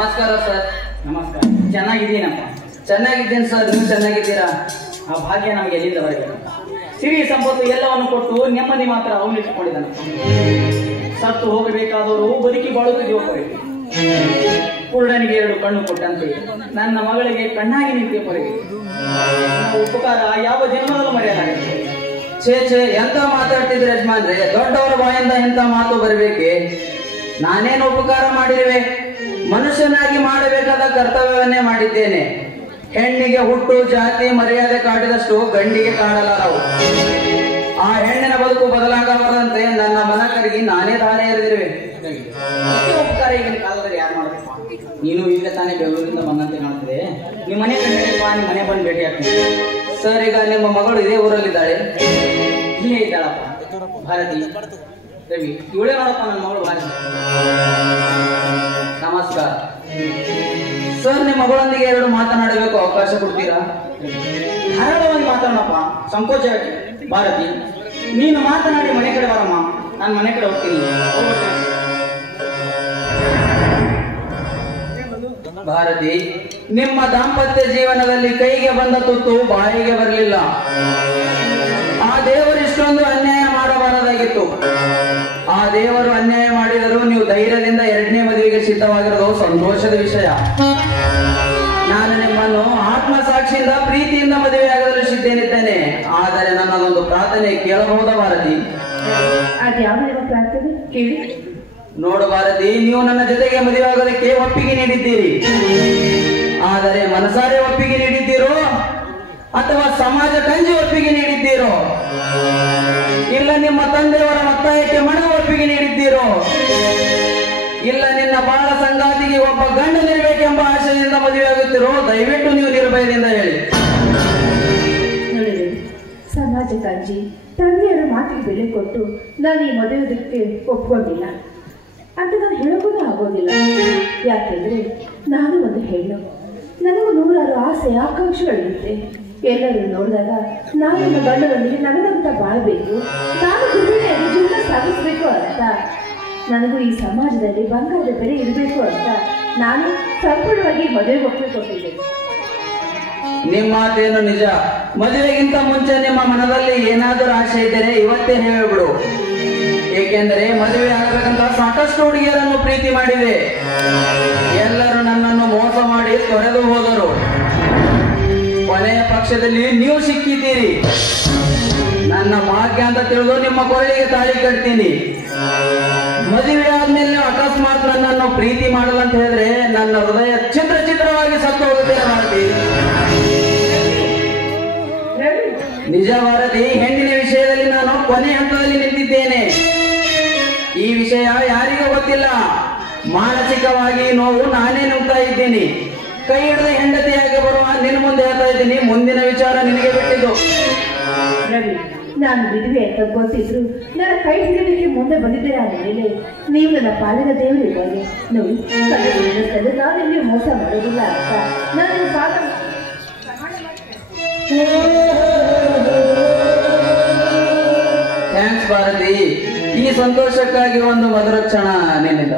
ನಮಸ್ಕಾರ ಸರ್. ನಮಸ್ಕಾರ. ಚೆನ್ನಾಗಿದ್ದೀನಪ್ಪ? ಚೆನ್ನಾಗಿದ್ದೇನೆ ಸರ್, ನೀವು ಚೆನ್ನಾಗಿದ್ದೀರಾ? ಆ ಭಾಗ್ಯ ನಮಗೆ ಎಲ್ಲಿಂದ ಬರಬೇಕು? ಸಿರಿ ಸಂಪತ್ತು ಎಲ್ಲವನ್ನು ಕೊಟ್ಟು ನೆಮ್ಮದಿ ಮಾತ್ರ ಅವನಿಟ್ಟುಕೊಂಡಿದ್ದಾನೆ. ಸತ್ತು ಹೋಗಬೇಕಾದವರು ಬದುಕಿ ಬಾಳುತ್ತಿದ್ದೆವು ಹೊರಗೆ. ಕುರುಡನಿಗೆ 2 ಕಣ್ಣು ಕೊಟ್ಟಂತೆ ನನ್ನ ಮಗಳಿಗೆ ಕಣ್ಣಾಗಿ ನಿಂತೆ ಹೊರಗೆ. ಉಪಕಾರ ಯಾವ ಜನ್ಮದಲ್ಲೂ ಮರೆಯಲಾಗಿದೆ. ಛೇ ಎಂತ ಮಾತಾಡ್ತಿದ್ರೆ ಯಜಮಾನ್ರೆ, ದೊಡ್ಡವರ ಬಾಯಿಂದ ಎಂತ ಮಾತು ಬರಬೇಕೆ? ನಾನೇನು ಉಪಕಾರ ಮಾಡಿರುವೆ? ಮನುಷ್ಯನಾಗಿ ಮಾಡಬೇಕಾದ ಕರ್ತವ್ಯವನ್ನೇ ಮಾಡಿದ್ದೇನೆ. ಹೆಣ್ಣಿಗೆ ಹುಟ್ಟು ಜಾತಿ ಮರ್ಯಾದೆ ಕಾಡಿದಷ್ಟು ಗಂಡಿಗೆ ಕಾಡಲಾರವು. ಆ ಹೆಣ್ಣಿನ ಬದುಕು ಬದಲಾಗಬಾರದಂತೆ ನನ್ನ ಮನ ಕರಗಿ ನಾನೇ ದಾರಿ ಎರೆದಿರುವೆ. ಉಪಕಾರ ಈಗಿನ ಕಾಲದಲ್ಲಿ ಯಾರು ಮಾಡಬೇಕು? ನೀನು ಈಗ ತಾನೇ ಬೆಂಗಳೂರಿಂದ ಬಂದಂತೆ ಕಾಣ್ತದೆ. ನಿಮ್ಮ ಮನೆ ಕಂಡಿರಪ್ಪ, ನಿಮ್ಮ ಮನೆ ಬಂದು ಭೇಟಿ ಆಗ್ತೀನಿ. ಸರ್, ಈಗ ನಿಮ್ಮ ಮಗಳು ಇದೇ ಊರಲ್ಲಿದ್ದಾಳೆ? ಇಲ್ಲೇ ಇದ್ದಾಳಪ್ಪ, ಭಾರತಿ. ರವಿ ಇವಳೇ ನೋಡಪ್ಪ ನನ್ನ ಮಗಳು ಭಾರತಿ. ನಮಸ್ಕಾರ ಸರ್. ನಿಮ್ಮ ಮಗಳೊಂದಿಗೆ 2 ಮಾತನಾಡಬೇಕು, ಅವಕಾಶ ಕೊಡ್ತೀರಾ? ಧಾರಾಳವಾಗಿ ಮಾತಾಡೋಣಪ್ಪ, ಸಂಕೋಚ ಯಾಕೆ? ಭಾರತಿ, ನೀನು ಮಾತನಾಡಿ ಮನೆ ಕಡೆ ಬರಮ್ಮ, ನಾನು ಮನೆ ಕಡೆ ಹೋಗ್ತೀನಿ. ಭಾರತಿ, ನಿಮ್ಮ ದಾಂಪತ್ಯ ಜೀವನದಲ್ಲಿ ಕೈಗೆ ಬಂದ ತುತ್ತು ಬಾಯಿಗೆ ಬರಲಿಲ್ಲ. ಆ ದೇವರು ಇಷ್ಟೊಂದು ಅನ್ಯಾಯ ಮಾಡಬಾರದಾಗಿತ್ತು. ಆ ದೇವರು ಅನ್ಯಾಯ ಮಾಡಿದರೂ ನೀವು ಧೈರ್ಯದಿಂದ 2ನೇ ಮದುವೆಗೆ ಸಿದ್ಧವಾಗಿರೋದು ಸಂತೋಷದ ವಿಷಯ. ನಾನು ನಿಮ್ಮನ್ನು ಆತ್ಮಸಾಕ್ಷಿಯಿಂದ ಪ್ರೀತಿಯಿಂದ ಮದುವೆಯಾಗಲು ಸಿದ್ಧನಿದ್ದೇನೆ. ಆದರೆ ನನ್ನದೊಂದು ಪ್ರಾರ್ಥನೆ ಕೇಳಬಹುದಾ ಭಾರತಿ? ಪ್ರಾರ್ಥನೆ ಕೇಳಿ. ನೋಡು ಭಾರತಿ, ನೀವು ನನ್ನ ಜೊತೆಗೆ ಮದುವೆಯಾಗೋದಕ್ಕೆ ಒಪ್ಪಿಗೆ ನೀಡಿದ್ದೀರಿ. ಆದರೆ ಮನಸಾರೆ ಒಪ್ಪಿಗೆ ನೀಡಿದ್ದೀರೋ ಅಥವಾ ಸಮಾಜ ಕಂಜಿ ಒಪ್ಪಿಗೆ ನೀಡಿದ್ದೀರೋ? ಇಲ್ಲ ನಿಮ್ಮ ತಂದೆಯವರ ಒತ್ತಾಯಕ್ಕೆ ಮನ ಒಪ್ಪಿಗೆ ನೀಡಿದ್ದೀರೋ? ಇಲ್ಲ ನಿನ್ನ ಬಾಳ ಸಂಗಾತಿಗೆ ಒಬ್ಬ ಗಂಡನಿರಬೇಕೆಂಬ ಆಶಯದಿಂದ ಮದುವೆಯಾಗುತ್ತಿರೋ? ದಯವಿಟ್ಟು ನೀವು ನಿರ್ಭಯದಿಂದ ಹೇಳಿ. ನೋಡಿ, ಸಮಾಜ ಕಾಂಜಿ ತಂದೆಯರ ಮಾತಿಗೆ ಬೆಲೆ ಕೊಟ್ಟು ನಾನು ಈ ಮದುವೆದಕ್ಕೆ ಒಪ್ಕೊಂಡಿಲ್ಲ ಅಂತ ನಾನು ಹೇಳೋಕ್ಕೂ ಆಗೋದಿಲ್ಲ. ಯಾಕೆಂದ್ರೆ ನಾನು ಒಂದು ಹೆಣ್ಣು, ನನಗೂ 100 ಆಸೆ ಆಕಾಂಕ್ಷೆಗಳಿರುತ್ತೆ. ಎಲ್ಲರೂ ನೋಡಿದಾಗ ನಾನು ನನ್ನ ಗಂಡನೊಂದಿಗೆ ನನಗಂತ ಬಾಳ್ಬೇಕು, ನಾನು ಗೃಹಿಣಿಯಾಗಿ ಜೀವನ ಸಾಗಿಸ್ಬೇಕು ಅಂತ, ನನಗೂ ಈ ಸಮಾಜದಲ್ಲಿ ಬಂಗಾರದ ಬೆಲೆ ಇರಬೇಕು ಅಂತ ನಾನು ಸಂಪೂರ್ಣವಾಗಿ ಮದುವೆಗೆ ಒಪ್ಪಿಕೊಂಡಿದ್ದೇನೆ. ನಿಮ್ಮ ಮಾತೇನು ನಿಜ. ಮದುವೆಗಿಂತ ಮುಂಚೆ ನಿಮ್ಮ ಮನದಲ್ಲಿ ಏನಾದರೂ ಆಸೆ ಇದ್ದರೆ ಇವತ್ತೇ ಹೇಳಿಬಿಡು. ಏಕೆಂದರೆ ಮದುವೆ ಆಗಬೇಕಂತ ಸಾಕಷ್ಟು ಹುಡುಗಿಯರನ್ನು ಪ್ರೀತಿ ಮಾಡಿದೆ. ಎಲ್ಲರೂ ನನ್ನನ್ನು ಮೋಸ ಮಾಡಿ ತೊರೆದು ಹೋದರು. ಕೊನೆಯ ಪಕ್ಷದಲ್ಲಿ ನೀವು ಸಿಕ್ಕಿದ್ದೀರಿ. ನನ್ನ ಭಾಗ್ಯ ಅಂತ ತಿಳಿದು ನಿಮ್ಮ ಕೊರಳಿಗೆ ತಾಳಿ ಕಟ್ತೀನಿ. ಮದುವೆ ಆದ್ಮೇಲೆ ನೀವು ಅಕಸ್ಮಾತ್ ನನ್ನನ್ನು ಪ್ರೀತಿ ಮಾಡಲ್ಲ ಅಂತ ಹೇಳಿದ್ರೆ ನನ್ನ ಹೃದಯ ಚಿತ್ರವಾಗಿ ಸತ್ತು ಹೋಗುತ್ತೇನೆ ಭಾರತಿ. ನಿಜ ಭಾರತಿ, ಹೆಣ್ಣಿನ ವಿಷಯದಲ್ಲಿ ನಾನು ಕೊನೆ ಹಂತದಲ್ಲಿ ನಿಂತಿದ್ದೇನೆ. ಈ ವಿಷಯ ಯಾರಿಗೂ ಗೊತ್ತಿಲ್ಲ. ಮಾನಸಿಕವಾಗಿ ನೋವು ನಾನೇ ನುಗ್ತಾ ಇದ್ದೀನಿ. ಕೈ ಹಿಡಿದ ಹೆಂಡತಿಯಾಗಿ ಬರುವ ನಿನ್ನ ಮುಂದೆ ಹೇಳ್ತಾ ಇದ್ದೀನಿ, ಮುಂದಿನ ವಿಚಾರ ನಿನಗೆ ಬಿಟ್ಟಿದ್ದು. ರವಿ, ನಾನು ವಿಧವೆ ಅಂತ ಗೊತ್ತಿದ್ರು ನನ್ನ ಕೈ ಹಿಡಿಯೋದಕ್ಕೆ ಮುಂದೆ ಬಂದಿದ್ದೇನೆ. ಆದ್ಮೇಲೆ ನೀವು ನನ್ನ ಪಾಲಿನ ದೇವರು ಇವಾಗ ನೋಡಿ, ನಾನು ಇಲ್ಲಿ ಮೋಸ ಮಾಡೋದಿಲ್ಲ ಅಂತ ನಾನು ಪಾಠ. ಥ್ಯಾಂಕ್ಸ್ ಭಾರತಿ. ಈ ಸಂತೋಷಕ್ಕಾಗಿ ಒಂದು ಮಧುರ ಕ್ಷಣ ನಿನ್ನಿಂದ.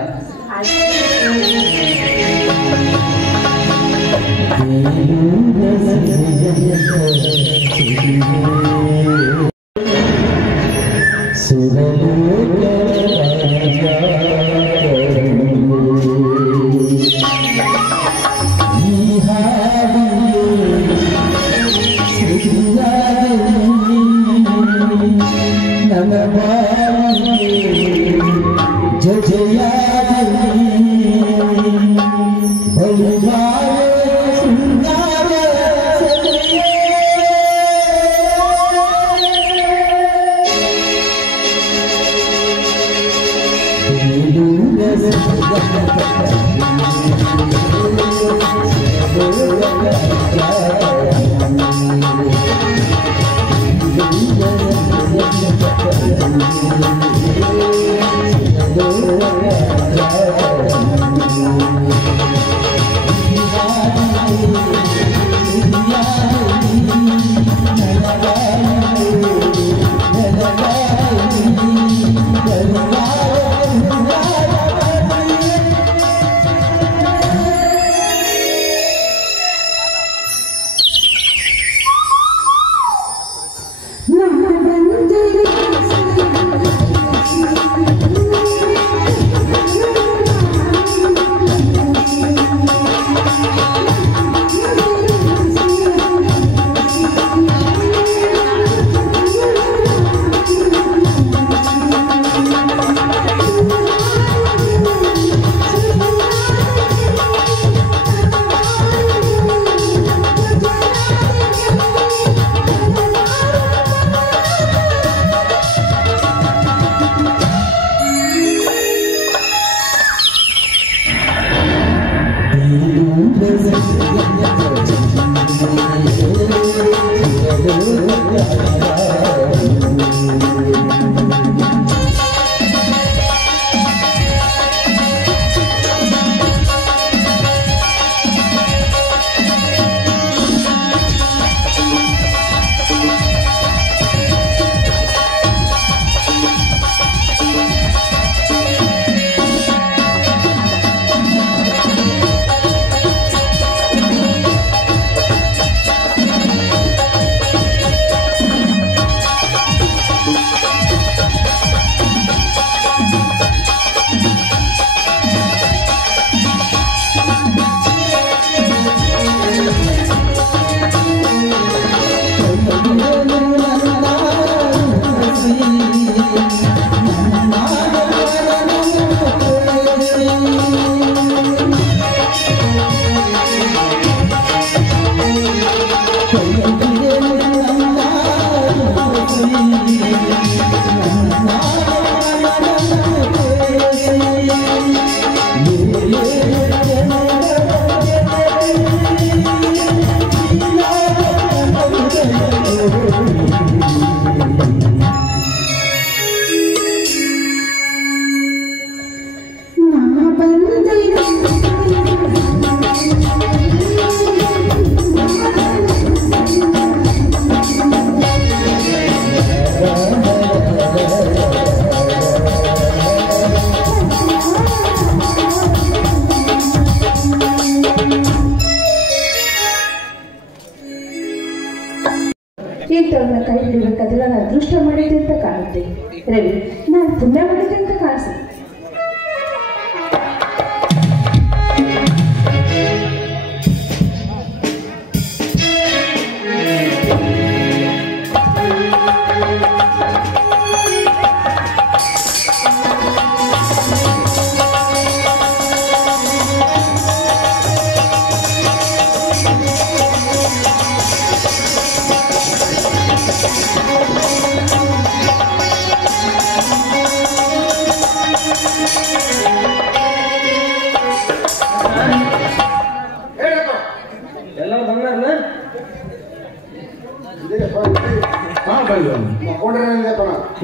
ಎಲ್ಲರೂ ಬಂದಾರಲ್ಲ?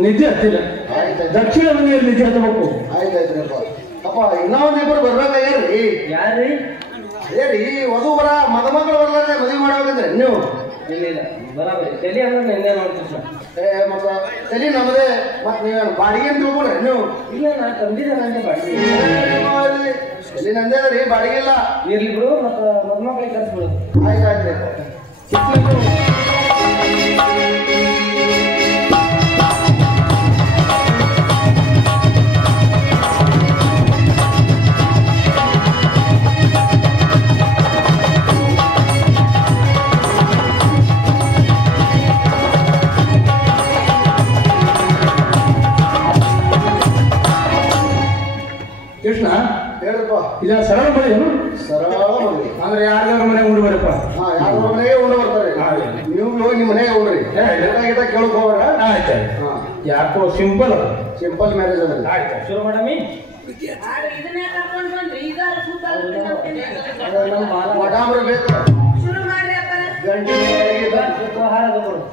ನಿದ್ದೆ ಹತ್ತಿಲ್ಲ. ದಕ್ಷಿಣ ಮನೆಯಲ್ಲಿ ನಿದ್ದೆ ಹತ್ತಬೇಕು. ಆಯ್ತಾಯ್ತ್ರಪ್ಪ. ಅಪ್ಪ ಇನ್ನೊಂದು ಇಬ್ಬರು ಬರ್ಬೇಕಾಗ್ಯಾರ್ರಿ. ಯಾರ್ರಿ? ಅದೇರಿ ವಧು ಬರ ಮದುಮಗಳು ಬರ್ಲಾರ್ದೆ ಮದುವೆ ಮಾಡ್ಬೇಕಂದ್ರೆ ನೀವು ಇಲ್ಲ ಬರಾಬರಿ ತಲೆ ಅಂದ್ರೆ ನಿನ್ನೆ ನೋಡ್ತೀನಿ ಸರ್. ಮತ್ತ ತಲೆ ನಮ್ಮದೇ ಮತ್ ನೀವೇನು ಬಾಡಿಗೆ ಅಂತ ತಿಳ್ಕೊಂಡ್ರೆ ನೀವು ಇಲ್ಲ ನಾನು ತಂದಿದ್ದೆ ನನಗೆ ಬಾಡಿ ತಲೆ ನಂದೇ ರೀ ಬಾಡಿಗೆ ಇಲ್ಲ. ಇರ್ಲಿ ಬಿಡು ಮತ್ತು ಮದುಮಕ್ಕಳಿಗೆ ಕರ್ಸ್ಬಿಡು. ಆಯ್ತಾಯ್ತು. ಕೃಷ್ಣ ಹೇಳ್ರಪ್ಪ. ಇಲ್ಲ ಸರಳ ಬಳಿ ಸರಳ ಮದುವೆ ಅಂದ್ರೆ ಯಾರ್ಯಾರ ಮನೆ ಉಂಡು ಬರಪ್ಪ. ಹಾ ಯಾರ ಮನೆಗೆ ಉಂಡು ಬರ್ತಾರೆ. ನೀವು ಹೋಗಿ ನಿಮ್ಮ ಮನೆಗೆ ಉಂಡ್ರಿ. ಗಿಟ ಕೇಳಕ್ ಹೋಗ್ಬೇಡ. ಆಯ್ತು ಯಾಕೋ ಸಿಂಪಲ್ ಅದು. ಸಿಂಪಲ್ ಮ್ಯಾರೇಜ್ ಅದ. ಆಯ್ತು ಶುರು ಮಾಡಮಿ. ವಟಾಮ್ರ ಬೇಕು. ಗಂಟೆ ಆಹಾರ ತಗೊಳ್ಳು.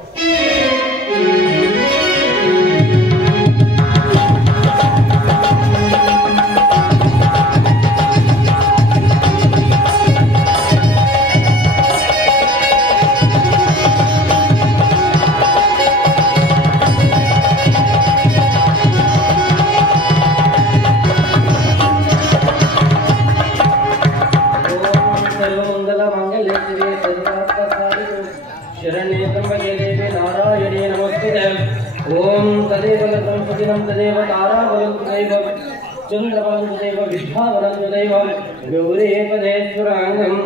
शरण्ये त्र्यंबके देवी नारायणे नमस्तुते। ओम तदेव लग्नं सुदिनं तदेव ताराबलं तदेव चन्द्रबलं तदेव विद्याबलं तदेव गौरी पदेश्वराङ्गम्।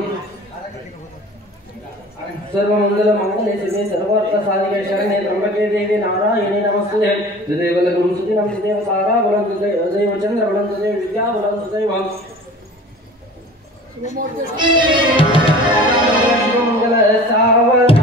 सर्वमङ्गलमङ्गले शिवे सर्वार्थसाधिके शरण्ये त्र्यंबके देवी नारायणे नमस्तुते। तदेव लग्नं सुदिनं तदेव ताराबलं तदेव चन्द्रबलं तदेव विद्याबलं तदेव मंगल सावधान।